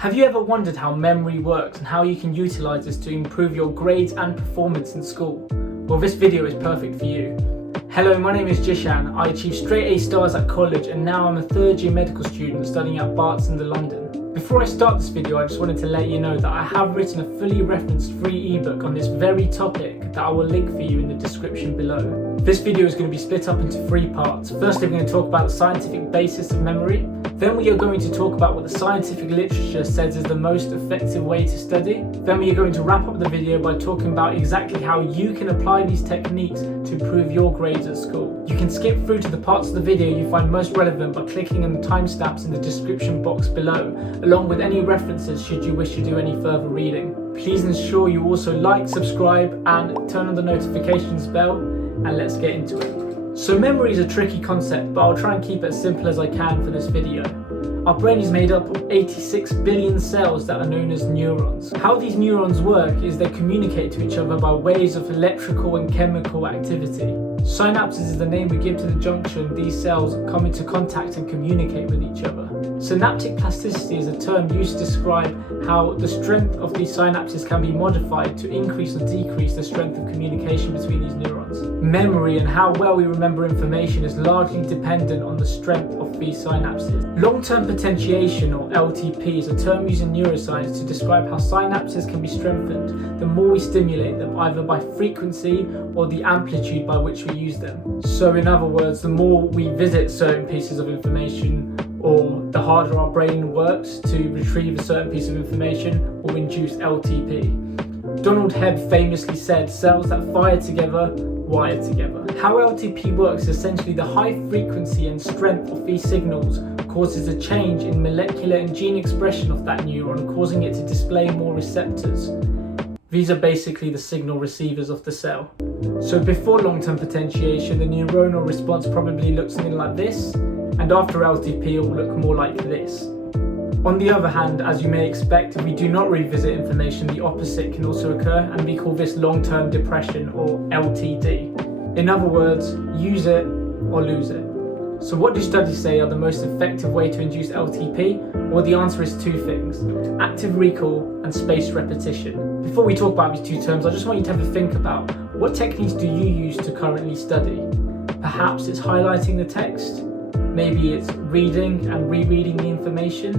Have you ever wondered how memory works and how you can utilize this to improve your grades and performance in school? Well, this video is perfect for you. Hello, my name is Jishan. I achieved straight A stars at college and now I'm a third year medical student studying at Barts in London. Before I start this video, I just wanted to let you know that I have written a fully referenced free ebook on this very topic that I will link for you in the description below. This video is going to be split up into 3 parts. Firstly, we're going to talk about the scientific basis of memory. Then we are going to talk about what the scientific literature says is the most effective way to study. Then we are going to wrap up the video by talking about exactly how you can apply these techniques to improve your grades at school. You can skip through to the parts of the video you find most relevant by clicking on the timestamps in the description box below, along with any references should you wish to do any further reading. Please ensure you also like, subscribe and turn on the notifications bell, and let's get into it. So memory is a tricky concept, but I'll try and keep it as simple as I can for this video. Our brain is made up of 86 billion cells that are known as neurons. How these neurons work is they communicate to each other by ways of electrical and chemical activity. Synapses is the name we give to the junction these cells come into contact and communicate with each other. Synaptic plasticity is a term used to describe how the strength of these synapses can be modified to increase or decrease the strength of communication between these neurons. Memory and how well we remember information is largely dependent on the strength of these synapses. Long-term potentiation, or LTP, is a term used in neuroscience to describe how synapses can be strengthened the more we stimulate them, either by frequency or the amplitude by which we use them. So in other words, the more we visit certain pieces of information, or the harder our brain works to retrieve a certain piece of information, will induce LTP. Donald Hebb famously said, "Cells that fire together wire together." How LTP works is essentially the high frequency and strength of these signals causes a change in molecular and gene expression of that neuron, causing it to display more receptors. These are basically the signal receivers of the cell. So before long-term potentiation, the neuronal response probably looks something like this, and after LTP it will look more like this. On the other hand, as you may expect, if we do not revisit information, the opposite can also occur, and we call this long-term depression, or LTD. In other words, use it or lose it. So what do studies say are the most effective way to induce LTP? Well, the answer is 2 things: active recall and spaced repetition. Before we talk about these 2 terms, I just want you to have a think about what techniques do you use to currently study? Perhaps it's highlighting the text, maybe it's reading and rereading the information,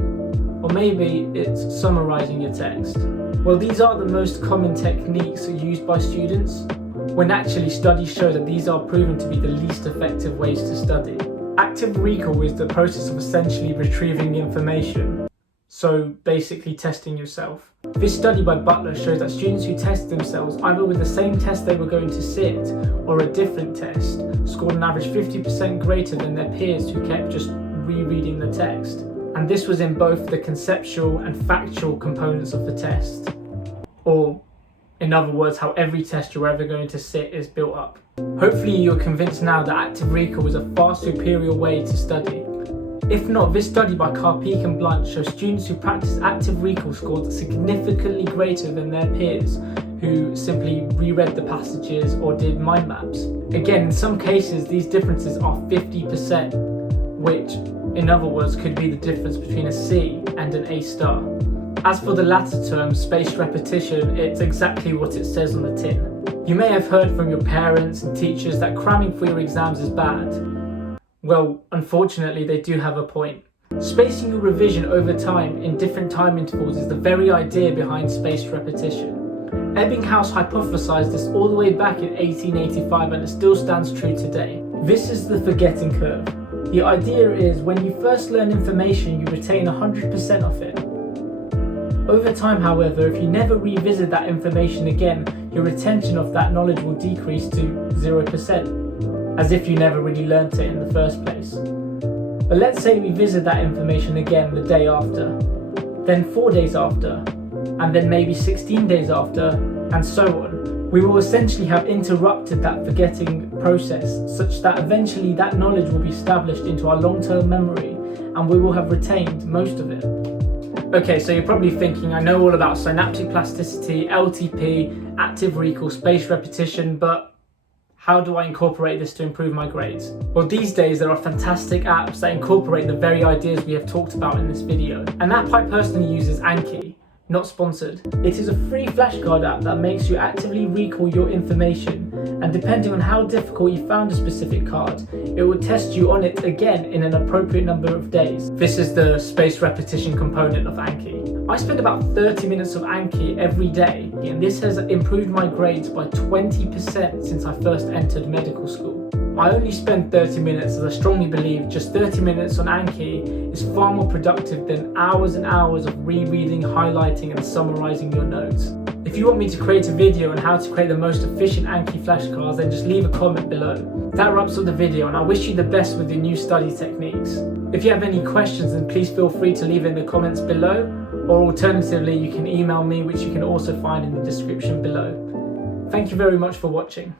or maybe it's summarizing your text. Well, these are the most common techniques used by students, when actually studies show that these are proven to be the least effective ways to study. Active recall is the process of essentially retrieving information, so basically testing yourself. This study by Butler shows that students who test themselves either with the same test they were going to sit or a different test scored on average 50% greater than their peers who kept just rereading the text. And this was in both the conceptual and factual components of the test, or in other words, how every test you're ever going to sit is built up. Hopefully you're convinced now that active recall is a far superior way to study. If not, this study by Karpicke and Blunt shows students who practice active recall scored significantly greater than their peers who simply reread the passages or did mind maps. Again, in some cases these differences are 50%, which in other words could be the difference between a C and an A star. As for the latter term, spaced repetition, it's exactly what it says on the tin. You may have heard from your parents and teachers that cramming for your exams is bad. Well, unfortunately they do have a point. Spacing your revision over time in different time intervals is the very idea behind spaced repetition. Ebbinghaus hypothesized this all the way back in 1885 and it still stands true today. This is the forgetting curve. The idea is when you first learn information, you retain 100% of it. Over time, however, if you never revisit that information again, your retention of that knowledge will decrease to 0%, as if you never really learnt it in the first place. But let's say we visit that information again the day after, then 4 days after, and then maybe 16 days after, and so on. We will essentially have interrupted that forgetting process such that eventually that knowledge will be established into our long-term memory and we will have retained most of it. Okay, so you're probably thinking, I know all about synaptic plasticity, LTP, active recall, spaced repetition, but How do I incorporate this to improve my grades? Well, these days there are fantastic apps that incorporate the very ideas we have talked about in this video. An app I personally use is Anki, not sponsored. It is a free flashcard app that makes you actively recall your information, and depending on how difficult you found a specific card, it will test you on it again in an appropriate number of days. This is the spaced repetition component of Anki. I spend about 30 minutes of Anki every day, and this has improved my grades by 20% since I first entered medical school. I only spend 30 minutes, as I strongly believe just 30 minutes on Anki is far more productive than hours and hours of rereading, highlighting and summarising your notes. If you want me to create a video on how to create the most efficient Anki flashcards, then just leave a comment below. That wraps up the video, and I wish you the best with your new study techniques. If you have any questions, then please feel free to leave in the comments below, or alternatively you can email me, which you can also find in the description below. Thank you very much for watching.